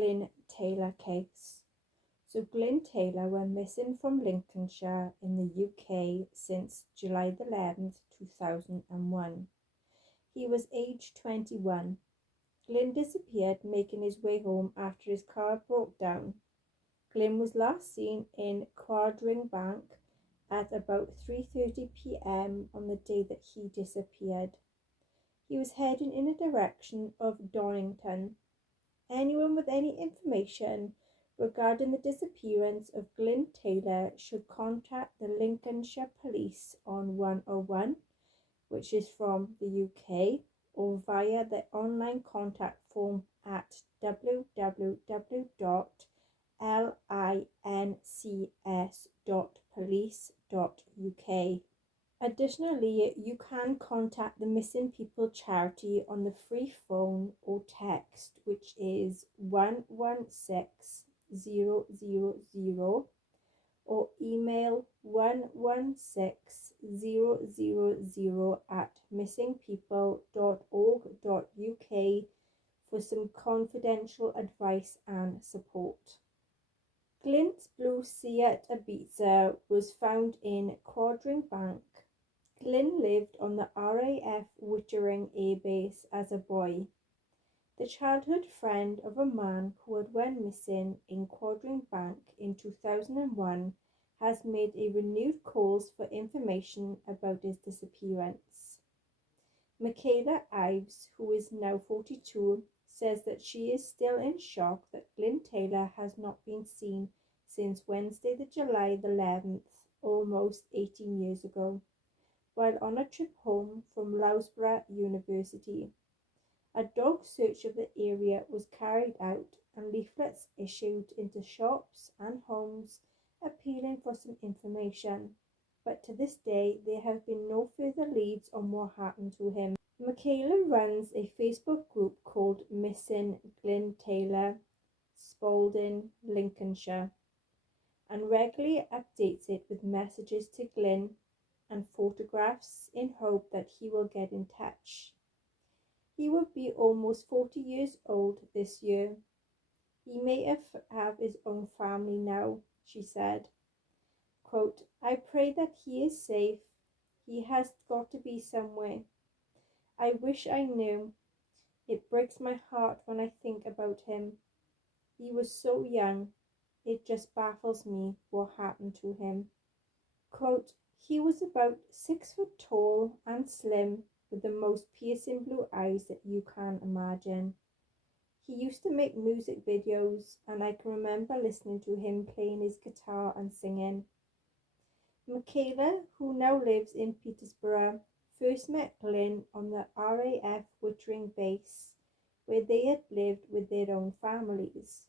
Glyn Taylor case. So Glyn Taylor went missing from Lincolnshire in the UK since July 11th, 2001. He was aged 21. Glyn disappeared, making his way home after his car broke down. Glyn was last seen in Bank at about 3:30 p.m. on the day that he disappeared. He was heading in the direction of Donington. Anyone with any information regarding the disappearance of Glyn Taylor should contact the Lincolnshire Police on 101, which is from the UK, or via the online contact form at www.lincs.police.uk. Additionally, you can contact the Missing People charity on the free phone or text, which is 116000, or email 116000@missingpeople.org.uk for some confidential advice and support. Glyn's blue Seat Ibiza was found in Bank. Glyn lived on the RAF Wittering Air Base as a boy. The childhood friend of a man who had went missing in Bank in 2001 has made a renewed calls for information about his disappearance. Michaela Ives, who is now 42, says that she is still in shock that Glyn Taylor has not been seen since Wednesday, July 11th, almost 18 years ago, while on a trip home from Loughborough University. A dog search of the area was carried out and leaflets issued into shops and homes appealing for some information, but to this day there have been no further leads on what happened to him. Michaela runs a Facebook group called Missing Glyn Taylor, Spalding, Lincolnshire, and regularly updates it with messages to Glyn and photographs in hope that he will get in touch. He would be almost 40 years old this year. He may have his own family now, she said. Quote, I pray that he is safe. He has got to be somewhere. I wish I knew. It breaks my heart when I think about him. He was so young. It just baffles me what happened to him. Quote, he was about 6 foot tall and slim, with the most piercing blue eyes that you can imagine. He used to make music videos, and I can remember listening to him playing his guitar and singing. Michaela, who now lives in Peterborough, first met Glyn on the RAF Wittering base, where they had lived with their own families.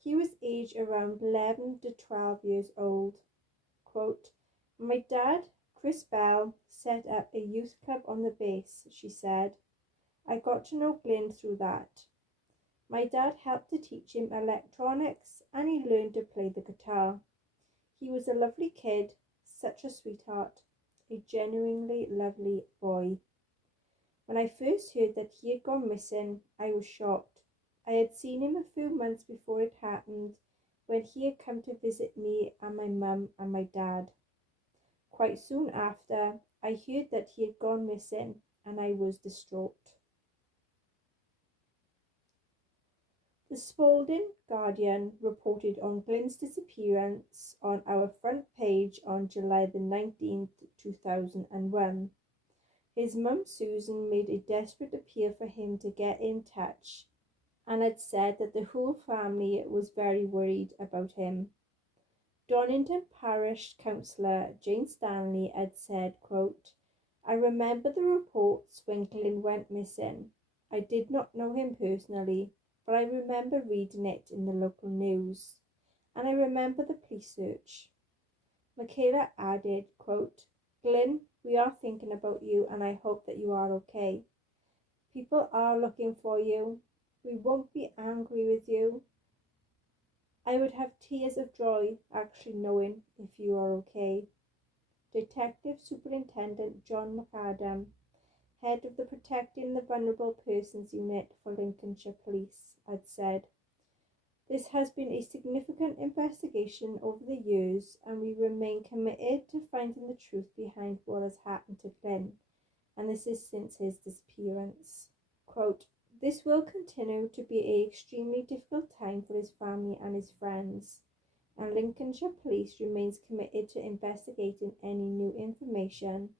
He was aged around 11 to 12 years old. Quote, my dad, Chris Bell, set up a youth club on the base, she said. I got to know Glyn through that. My dad helped to teach him electronics and he learned to play the guitar. He was a lovely kid, such a sweetheart, a genuinely lovely boy. When I first heard that he had gone missing, I was shocked. I had seen him a few months before it happened, when he had come to visit me and my mum and my dad. Quite soon after, I heard that he had gone missing and I was distraught. The Spalding Guardian reported on Glyn's disappearance on our front page on July the 19th, 2001. His mum Susan made a desperate appeal for him to get in touch and had said that the whole family was very worried about him. Donington Parish Councillor Jane Stanley had said, quote, I remember the reports when Glyn went missing. I did not know him personally, but I remember reading it in the local news, and I remember the police search. Michaela added, quote, Glyn, we are thinking about you and I hope that you are okay. People are looking for you. We won't be angry with you. I would have tears of joy actually knowing if you are okay. Detective Superintendent John McAdam, head of the Protecting the Vulnerable Persons Unit for Lincolnshire Police, had said, This has been a significant investigation over the years, and we remain committed to finding the truth behind what has happened to Glyn, and this is since his disappearance. Quote, "This will continue to be an extremely difficult time for his family and his friends, and Lincolnshire Police remains committed to investigating any new information.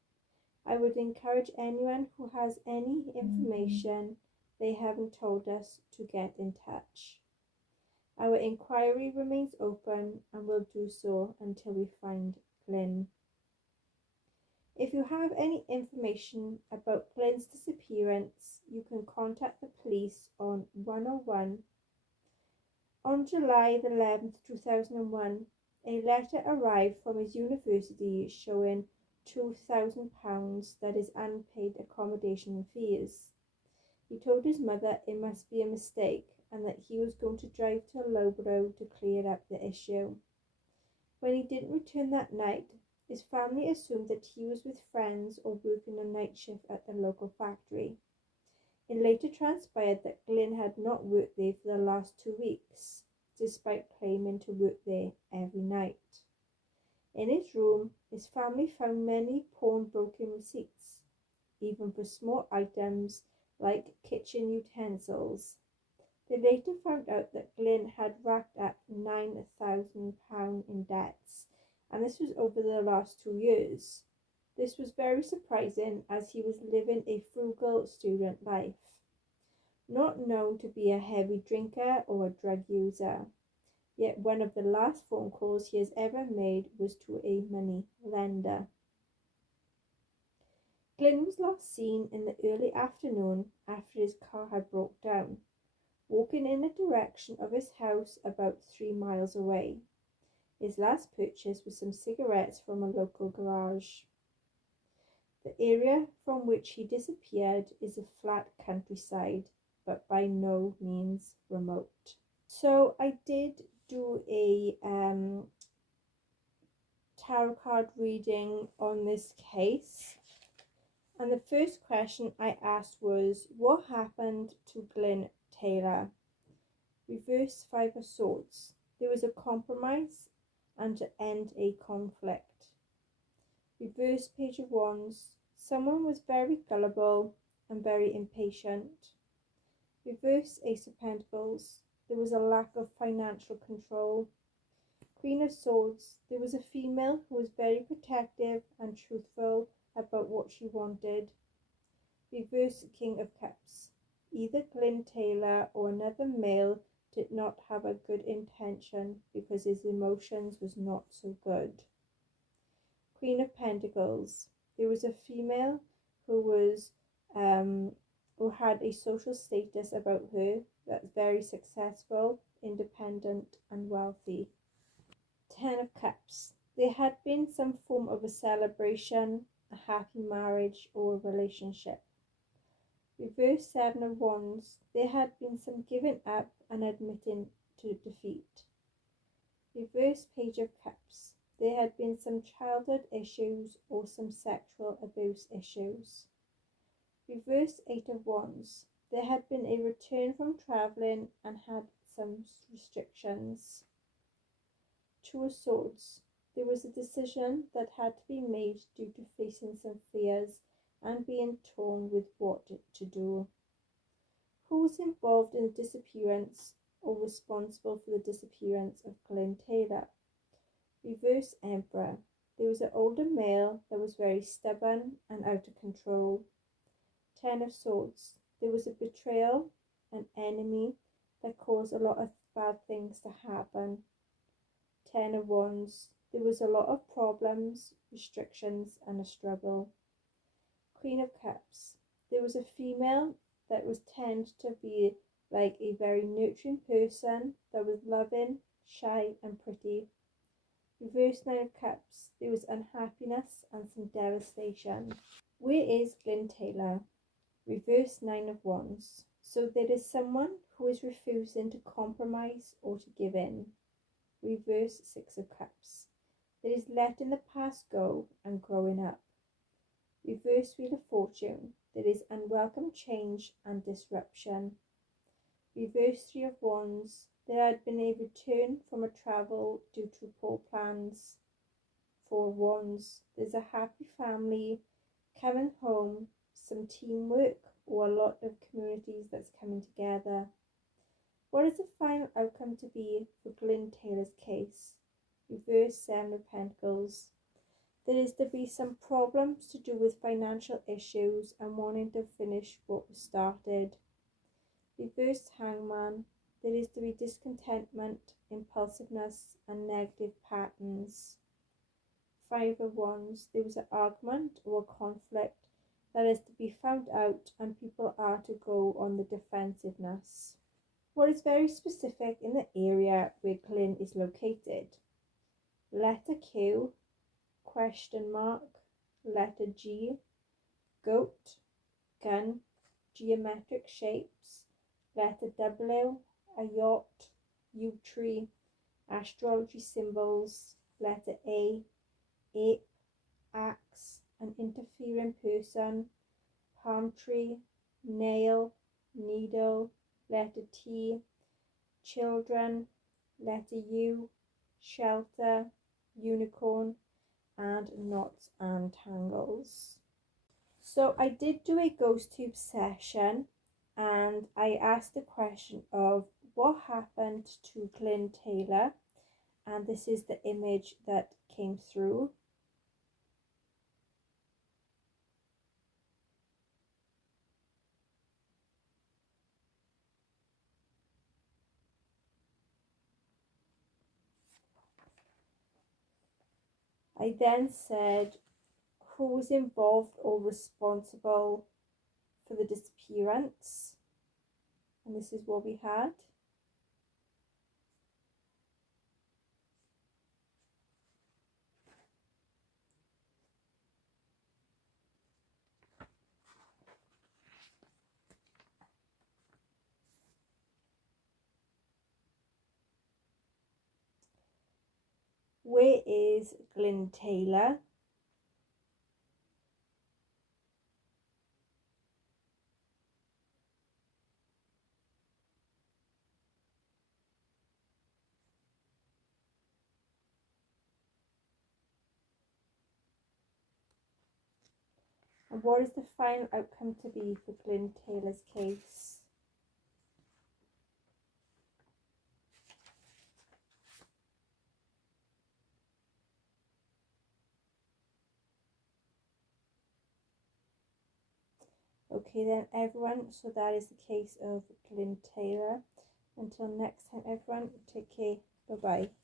I would encourage anyone who has any information they haven't told us to get in touch. Our inquiry remains open and will do so until we find Glyn. If you have any information about Glyn's disappearance, you can contact the police on 101. On July 11, 2001, a letter arrived from his university showing £2,000 that is unpaid accommodation fees. He told his mother it must be a mistake and that he was going to drive to Loughborough to clear up the issue. When he didn't return that night, his family assumed that he was with friends or working a night shift at the local factory. It later transpired that Glyn had not worked there for the last 2 weeks, despite claiming to work there every night. In his room, his family found many pawnbroken receipts, even for small items like kitchen utensils. They later found out that Glyn had racked up £9,000 in debts, and this was over the last 2 years. This was very surprising as he was living a frugal student life, not known to be a heavy drinker or a drug user. Yet one of the last phone calls he has ever made was to a money lender. Glyn was last seen in the early afternoon after his car had broke down, walking in the direction of his house about 3 miles away. His last purchase was some cigarettes from a local garage. The area from which he disappeared is a flat countryside, but by no means remote. So I did do a tarot card reading on this case, and the first question I asked was, what happened to Glyn Taylor? Reverse 5 of Swords. There was a compromise and to end a conflict. Reverse Page of Wands. Someone was very gullible and very impatient. Reverse Ace of Pentacles. There was a lack of financial control. Queen of Swords. There was a female who was very protective and truthful about what she wanted. Reverse King of Cups. Either Glyn Taylor or another male did not have a good intention because his emotions was not so good. Queen of Pentacles. There was a female who had a social status about her that's very successful, independent and wealthy. 10 of Cups. There had been some form of a celebration, a happy marriage or a relationship. Reverse 7 of Wands. There had been some giving up and admitting to defeat. Reverse Page of Cups. There had been some childhood issues or some sexual abuse issues. Reverse 8 of Wands. There had been a return from travelling and had some restrictions. 2 of Swords. There was a decision that had to be made due to facing some fears and being torn with what to do. Who was involved in the disappearance or responsible for the disappearance of Glyn Taylor? Reverse Emperor. There was an older male that was very stubborn and out of control. 10 of Swords. There was a betrayal, an enemy that caused a lot of bad things to happen. 10 of Wands. There was a lot of problems, restrictions and a struggle. Queen of Cups. There was a female that was tend to be like a very nurturing person that was loving, shy and pretty. Reverse 9 of Cups. There was unhappiness and some devastation. Where is Glyn Taylor? Reverse 9 of Wands. So there is someone who is refusing to compromise or to give in. Reverse 6 of Cups. There is letting the past go and growing up. Reverse Wheel of Fortune. There is unwelcome change and disruption. Reverse 3 of Wands. There had been a return from a travel due to poor plans. For once, there's a happy family coming home, some teamwork, or a lot of communities that's coming together. What is the final outcome to be for Glyn Taylor's case? Reverse Seven of Pentacles. There is to be some problems to do with financial issues and wanting to finish what was started. Reversed Hangman. There is to be discontentment, impulsiveness, and negative patterns. Five of Wands. There was an argument or a conflict that is to be found out, and people are to go on the defensiveness. What is very specific in the area where Glyn is located? Letter Q, question mark, letter G, goat, gun, geometric shapes, letter W, a yacht, yew tree, astrology symbols, letter A, ape, axe, an interfering person, palm tree, nail, needle, letter T, children, letter U, shelter, unicorn, and knots and tangles. So I did do a ghost tube session and I asked the question of what happened to Glyn Taylor, and this is the image that came through. I then said who was involved or responsible for the disappearance, and this is what we had. Where is Glyn Taylor? And what is the final outcome to be for Glyn Taylor's case? Okay then everyone, so that is the case of Glyn Taylor. Until next time everyone, take care, bye bye.